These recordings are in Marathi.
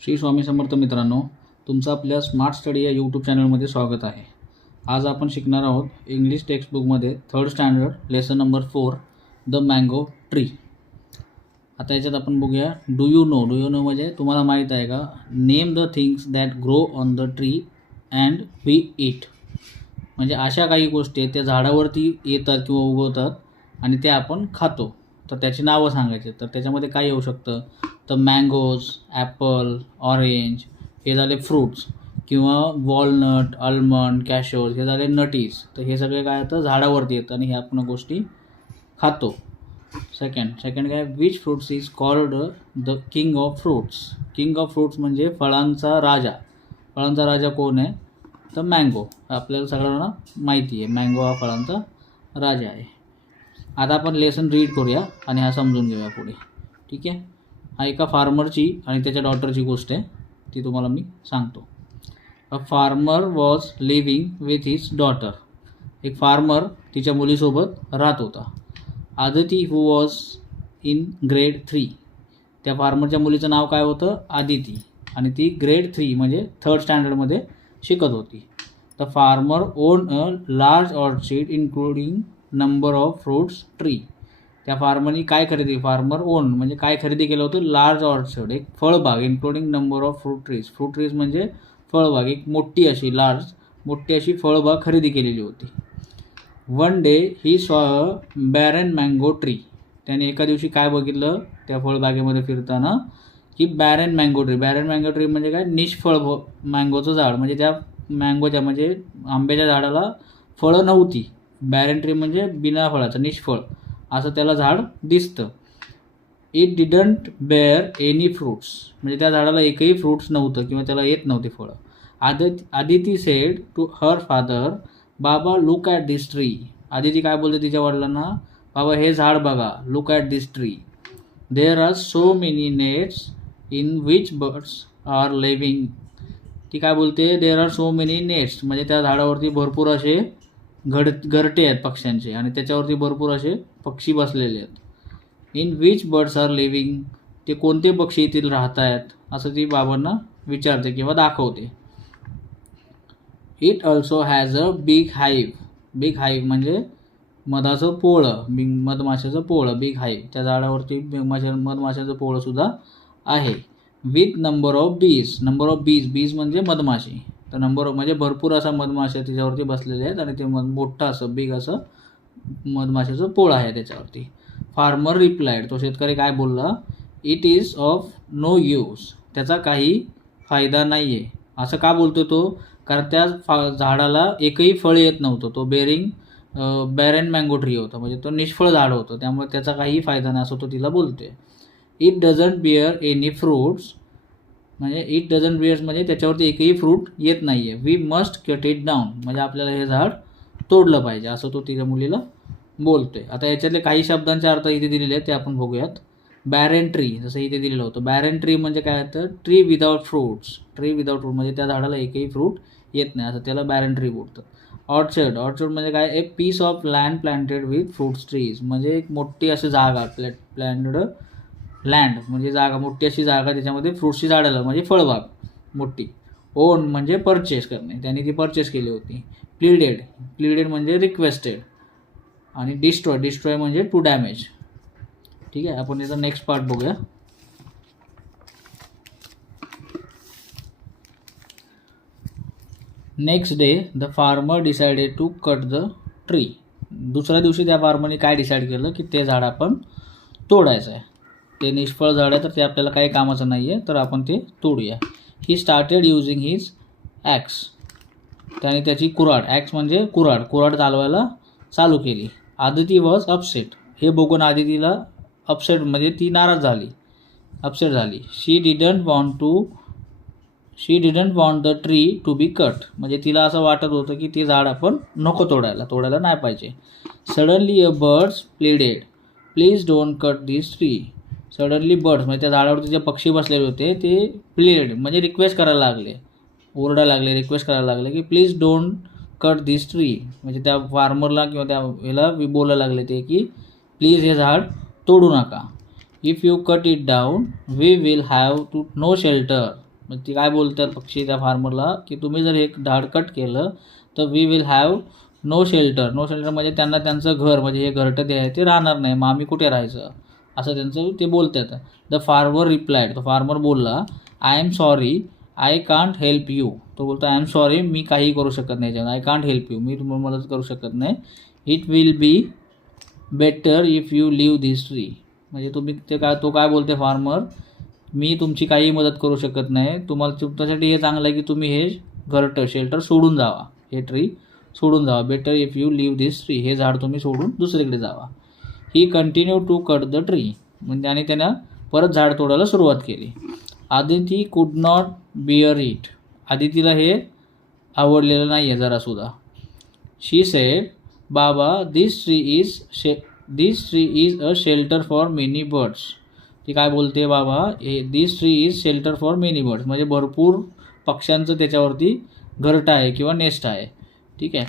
श्री स्वामी समर्थ मित्रांनो, तुमचं आपल्या स्मार्ट स्टडी या यूट्यूब चॅनलमध्ये स्वागत आहे. आज आपण शिकणार आहोत इंग्लिश टेक्स्टबुकमध्ये 3rd standard lesson number 4 the mango tree. आता याच्यात आपण बघूया do you know. Do you know म्हणजे तुम्हाला माहीत आहे का? Name the things that grow on the tree and we eat. म्हणजे अशा काही गोष्टी आहेत त्या झाडावरती येतात किंवा उगवतात आणि ते आपण खातो. तर त्याची नावं सांगायचे. तर त्याच्यामध्ये काय येऊ शकतं? तर मँगोज, ॲपल, ऑरेंज हे झाले फ्रूट्स, किंवा वॉलनट, आल्मंड, कॅशोज हे झाले नटीज. तर हे सगळे काय येतं? झाडावरती येतं आणि हे आपण गोष्टी खातो. सेकंड काय? Which fruits is called the king of fruits. King of fruits म्हणजे फळांचा राजा. फळांचा राजा कोण आहे? तर मँगो. आपल्याला सगळ्यांना माहिती आहे मँगो हा फळांचा राजा आहे. आता आपण लेसन रीड करूया आणि हा समजून घेऊया पुढे. ठीक आहे. हा एका फार्मरची आणि त्याच्या डॉटरची गोष्ट आहे, ती तुम्हाला मी सांगतो. A farmer was living with his daughter. एक फार्मर तिच्या मुलीसोबत राहत होता. Aditi who was in grade 3. त्या फार्मरच्या मुलीचं नाव काय होतं? आदिती. आणि ती ग्रेड 3 म्हणजे 3rd स्टँडर्डमध्ये शिकत होती. The farmer own a large orchid including number of fruits tree. त्या फार्मरनी काय खरेदी? फार्मर ओन म्हणजे काय खरेदी केलं होतं? लार्ज ऑर्चर्ड, एक फळबाग, including number of fruit trees. Fruit trees म्हणजे फळबाग, एक मोठी अशी मोठी अशी फळबाग खरेदी केलेली होती. One day he saw a baron mango tree. त्याने एका दिवशी काय बघितलं त्या फळबागेमध्ये फिरताना? की baron mango tree. Baron mango tree म्हणजे काय? निष्फळ मँगोचं झाड. म्हणजे त्या मँगोच्या म्हणजे आंब्याच्या झाडाला फळं नव्हती. बॅरन ट्री म्हणजे बिना फळाचं, निष्फळ असं त्याला झाड दिसतं. It didn't bear any fruits. म्हणजे त्या झाडाला एकही फ्रूट्स नव्हतं किंवा त्याला येत नव्हती फळं. Aditi said to her father, बाबा look at this tree. Aditi काय बोलते तिच्या वडिलांना? बाबा हे झाड बघा, look at this tree. There are so many nets in which birds are living. ती काय बोलते? There are so many nets म्हणजे त्या झाडावरती भरपूर असे घरटे आहेत पक्ष्यांचे आणि त्याच्यावरती भरपूर असे पक्षी बसलेले आहेत. In which birds are living. ते कोणते पक्षी येथील राहत आहेत असं ती बाबांना विचारते किंवा दाखवते. It also has a big hive. Big hive म्हणजे मधाचं पोळं, मधमाशाचं पोळं, बिग हाईव्ह. त्या झाडावरती मधमाशाचं पोळंसुद्धा आहे. विथ नंबर ऑफ बीज. नंबर ऑफ बीज म्हणजे मधमाशी. तर नंबर म्हणजे भरपूर असा मधमाशा त्याच्यावरती बसलेले आहेत आणि ते मोठं असं बिग असं मधमाशाचं पोळं आहे त्याच्यावरती. Farmer replied. तो शेतकरी काय बोलला? It is of no use. त्याचा काही फायदा नाही आहे. असं का बोलतो तो? कारण त्या झाडाला एकही फळ येत नव्हतं. तो बॅरन मँगो ट्री होता, म्हणजे तो निष्फळ झाड होतं, त्यामुळे त्याचा काही फायदा नाही असं तो तिला बोलतोय. It doesn't bear any fruits. म्हणजे इट डझंट बिअर्स म्हणजे त्याच्यावरती एकही फ्रूट येत नाही आहे. We must cut it down म्हणजे आपल्याला हे झाड तोडलं पाहिजे असं तो तिच्या मुलीला बोलतोय. आता याच्यातले काही शब्दांचे अर्थ इथे दिलेले आहेत ते आपण बघूयात. बॅरन ट्री जसं इथे दिलेलं होतं. बॅरन ट्री म्हणजे काय होतं? Tree without fruits. Tree without fruit म्हणजे त्या झाडाला एकही फ्रूट येत नाही असं त्याला बॅरन ट्री बोलतात. ऑर्चर्ड. ऑर्चर्ड म्हणजे काय? A piece of land planted with fruits trees. म्हणजे एक मोठी अशी जागा, प्लॅन्टेड लँड म्हणजे जागा, मोठी अशी जागा, त्याच्यामध्ये फ्रूट्सची झाडं म्हणजे फळबाग मोठी. ओन म्हणजे परचेस करणे, त्यांनी ती परचेस केली होती. प्लीडेड म्हणजे रिक्वेस्टेड. आणि डिस्ट्रॉय म्हणजे टू डॅमेज. ठीक आहे. आपण याचा नेक्स्ट पार्ट बघूया. Next day the farmer decided to cut the tree. दुसऱ्या दिवशी त्या फार्मरने काय डिसाईड केलं की ते झाड आपण तोडायचं आहे. ते निष्फळ झाड आहे तर ते आपल्याला काही कामाचं नाही आहे, तर आपण ते तोडूया. He started using his axe. त्याने त्याची कुऱ्हाड, ॲक्स म्हणजे कुऱ्हाड चालवायला चालू केली. Aditi was upset. हे बघून आदितीला अपसेट म्हणजे ती नाराज झाली, अपसेट झाली. She didn't want the tree to be cut. म्हणजे तिला असं वाटत होतं की ते झाड आपण नको तोडायला नाही पाहिजे. Suddenly a bird's pleaded, please don't cut this tree. Suddenly birds म्हणजे त्या झाडावरती जे पक्षी बसलेले होते ते प्लीडेड म्हणजे रिक्वेस्ट करायला लागले, ओरडायला लागले, रिक्वेस्ट करायला लागले की please don't cut this tree. म्हणजे त्या फार्मरला किंवा त्या ह्याला बोलायला लागले ते की प्लीज हे झाड तोडू नका. If you cut it down we will have to no shelter. मग ती काय बोलतात पक्षी त्या फार्मरला की तुम्ही जर एक झाड कट केलं तर we will have no shelter. No shelter म्हणजे त्यांना त्यांचं घर म्हणजे हे घरटं ते आहे ते राहणार नाही, मग आम्ही कुठे राहायचं असं त्यांचं ते बोलतात. द फार्मर रिप्लाइड, तो फार्मर बोलला I am sorry I can't help you. तो बोलतो आय एम सॉरी मी काही करू शकत नाही, आय कांट हेल्प यू, मी तुम्हाला मदत करू शकत नाही. It will be better if you leave this tree. म्हणजे तुम्ही ते काय तो काय बोलते फार्मर, मी तुमची काही मदत करू शकत नाही, तुमच्यासाठी हे चांगलं आहे की तुम्ही हे घरटं शेल्टर सोडून जावा, हे ट्री सोडून जावा. Better if you leave this tree, हे झाड तुम्ही सोडून दुसरीकडे जावा. He continue to cut the tree, म्हणजे आणि त्यानं परत झाड तोडायला सुरुवात केली. आदिती कुड नॉट बिअर इट, आदितीला हे आवडलेलं नाही आहे जरासुद्धा. शी सेड बाबा this tree is a shelter for many birds. ती काय बोलते बाबा, हे this tree is shelter for many birds म्हणजे भरपूर पक्ष्यांचं त्याच्यावरती घरटं आहे किंवा नेस्ट आहे. ठीक आहे,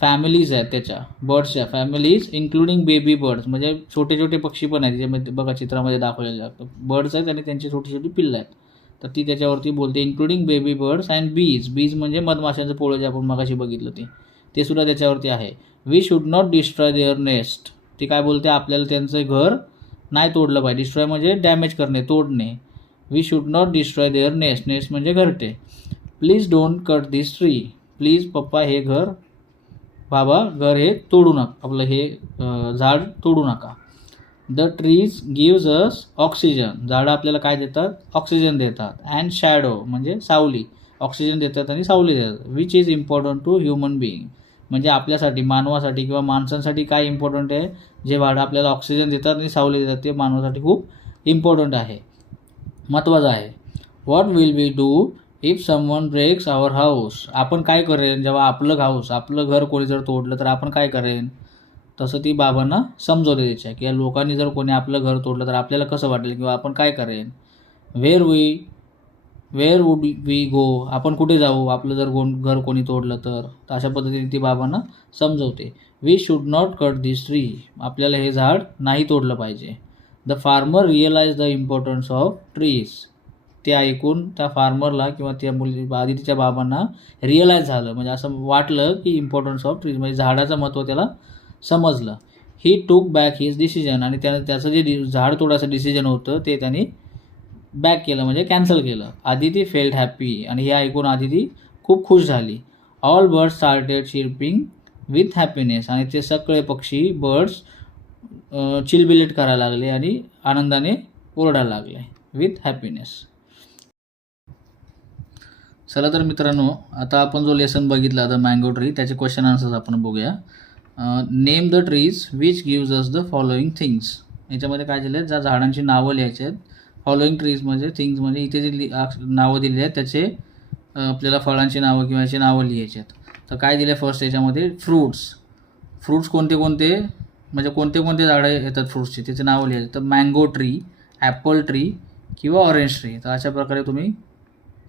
फॅमिलीज आहेत त्याच्या बर्ड्सच्या, फॅमिलीज इन्क्लुडिंग बेबी बर्ड्स म्हणजे छोटे छोटे पक्षी पण आहेत त्याच्यामध्ये बघा चित्रामध्ये दाखवलेले बर्ड्स आहेत आणि त्यांची छोटी छोटी पिल्लं आहेत. तर ती त्याच्यावरती बोलते इन्क्लुडिंग बेबी बर्ड्स अँड बीज म्हणजे मधमाशांचं पोळं जे आपण मगाशी बघितलं ते सुद्धा त्याच्यावरती आहे. We should not destroy their nest. ती काय बोलते आपल्याला त्यांचं घर नाही तोडलं पाहिजे. डिस्ट्रॉय म्हणजे डॅमेज करणे, तोडणे. We should not destroy their nest, nest म्हणजे घरटे. Please don't cut this tree, please पप्पा हे घर बाबा घर हे तोडू नका, आपलं हे झाड तोडू नका. The trees gives us oxygen, झाडं आपल्याला काय देतात, ऑक्सिजन देतात. अँड शॅडो म्हणजे सावली, ऑक्सिजन देतात आणि सावली देतात. Which is important to human being, म्हणजे आपल्यासाठी मानवासाठी किंवा माणसांसाठी काय इम्पॉर्टंट आहे, जे झाडं आपल्याला ऑक्सिजन देतात आणि सावली देतात ते मानवासाठी खूप इम्पॉर्टंट आहे, महत्त्वाचं आहे. What will we do if someone breaks our house, आपण काय करेन जेव्हा आपलं घर कोणी जर तोडलं तर आपण काय करेन. तसं ती बाबांना समजवते त्याच्या की या लोकांनी जर कोणी आपलं घर तोडलं तर आपल्याला कसं वाटेल किंवा आपण काय करेन. वेअर वुड वी गो, आपण कुठे जाऊ आपलं जर घर कोणी तोडलं तर. अशा पद्धतीने ती बाबांना समजवते. We should not cut this tree, आपल्याला हे झाड नाही तोडलं पाहिजे. The farmer realise the importance of trees, ते ऐकून त्या फार्मरला किंवा त्या आदितीच्या बाबांना रिअलाइज झालं म्हणजे असं वाटलं की इम्पॉर्टन्स ऑफ ट्रीज म्हणजे झाडाचं महत्त्व त्याला समजलं. ही टूक बॅक हिज डिसिजन, आणि त्याचं जे झाड तोडायचं डिसिजन होतं ते त्यांनी बॅक केलं म्हणजे कॅन्सल केलं. आदिती फेल्ट हॅप्पी, आणि हे ऐकून आदिती खूप खुश झाली. All birds started chirping with happiness, आणि ते सगळे पक्षी बर्ड्स चिलबिलेट करायला लागले आणि आनंदाने ओरडायला लागले विथ हॅपीनेस. चला तर मित्रांनो, आता आपण जो लेसन बघितला द मँगो ट्री त्याचे क्वेश्चन आन्सर्स आपण बघूया. Name the trees which gives us the following things, याच्यामध्ये काय दिले ज्या झाडांची नावं लिहायची आहेत. फॉलोइंग ट्रीज म्हणजे थिंग्स म्हणजे इथे जे नावं दिली आहेत त्याचे आपल्याला फळांची नावं किंवा याची नावं लिहायची आहेत. तर काय दिले फर्स्ट याच्यामध्ये फ्रूट्स कोणते कोणते म्हणजे कोणते कोणते झाडं येतात फ्रूट्सची त्याचे नावं लिहायचे. तर मँगो ट्री, ॲपल ट्री किंवा ऑरेंज ट्री. तर अशा प्रकारे तुम्ही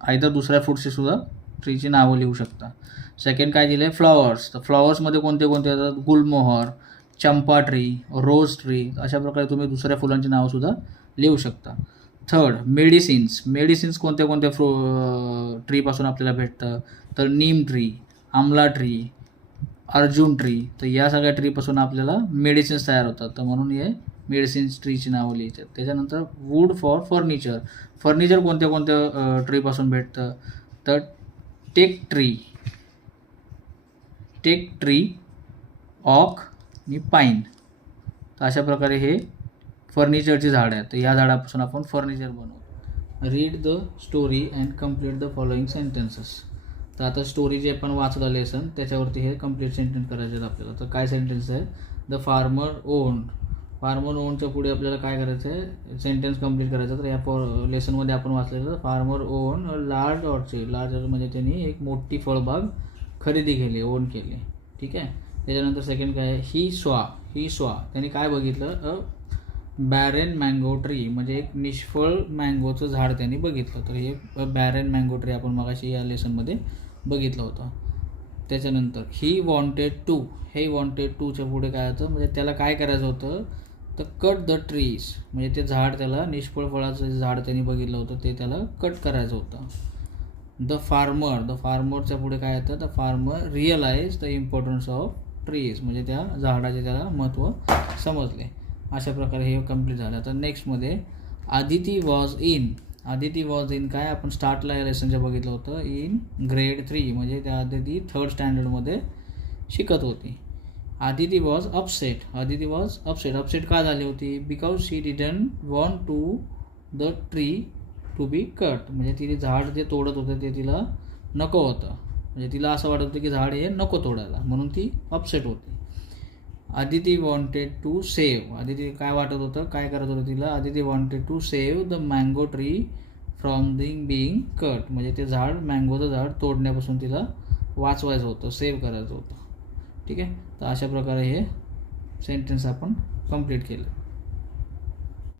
आयदर दुसऱ्या फ्रूट्सची सुद्धा ट्रीची नावं लिहू शकता. सेकंड काय दिलं आहे फ्लॉवर्स, तर फ्लॉवर्समध्ये कोणते कोणते येतात गुलमोहर, चंपा ट्री, रोज ट्री. अशा प्रकारे तुम्ही दुसऱ्या फुलांची नावंसुद्धा लिहू शकता. थर्ड मेडिसिन्स कोणत्या कोणत्या ट्रीपासून आपल्याला भेटतं, तर नीम ट्री, आमला ट्री, अर्जुन ट्री. तर या सगळ्या ट्रीपासून आपल्याला मेडिसिन्स तयार होतात, तर म्हणून हे मेडिसिन्स ट्रीची नावं लिहायची. त्याच्यानंतर वूड फॉर फर्निचर कोणत्या कोणत्या ट्रीपासून भेटतं, तर टेक ट्री, ऑक आणि पाईन. तर अशा प्रकारे हे फर्निचरची झाडं आहेत. तर या झाडापासून आपण फर्निचर बनवतो. Read the story and complete the following sentences. तर आता स्टोरी जे आपण वाचलं लेसन त्याच्यावरती हे कम्प्लीट सेंटेन्स करायचे आहेत आपल्याला. तर काय सेंटेन्स आहे, द फार्मर ओनच्या पुढे आपल्याला काय करायचं आहे, सेंटेन्स कम्प्लीट करायचं. तर या लेसनमध्ये आपण वाचलेलं farmer own a large orchard. Large म्हणजे त्यांनी एक मोठी फळबाग खरेदी केली, ओन केली. ठीक आहे. त्याच्यानंतर सेकंड काय आहे, ही स्वा त्यांनी काय बघितलं, अ बॅरेन मँगो ट्री म्हणजे एक निष्फळ मँगोचं झाड त्यांनी बघितलं. तर हे बॅरेन मँगो ट्री आपण मगाशी या लेसनमध्ये बघितलं होतं. त्याच्यानंतर ही वॉन्टेड टूच्या पुढे काय होतं, म्हणजे त्याला काय करायचं होतं, तर कट द ट्रीज म्हणजे ते झाड, त्याला निष्फळ फळाचं जे झाड त्यांनी बघितलं होतं ते त्याला कट करायचं होतं. द फार्मरच्या पुढे काय येतं, the farmer realise the importance of trees म्हणजे त्या झाडाचे त्याला महत्त्व समजले. अशा प्रकारे हे कंप्लीट झालं. तर नेक्स्टमध्ये आदिती वॉज इन काय आपण स्टार्टला या लेसनच्या बघितलं होतं, इन ग्रेड 3 म्हणजे त्या आदिती 3rd स्टँडर्डमध्ये शिकत होती. आदिती वॉज अपसेट का झाली होती, because she didn't want to the tree to be cut म्हणजे तिने झाड जे तोडत होतं ते तिला नको होतं, म्हणजे तिला असं वाटत होतं की झाड हे नको तोडायला, म्हणून ती अपसेट होती. Aditi wanted to save, Aditi काय वाटत होतं, काय करत होतं तिला, Aditi wanted to save the mango tree from being cut म्हणजे ते झाड, मँगोचं झाड तोडण्यापासून तिला वाचवायचं होतं, सेव्ह करायचं होतं. ठीक आहे. तर अशा प्रकारे हे सेंटेन्स आपण कंप्लीट केलं.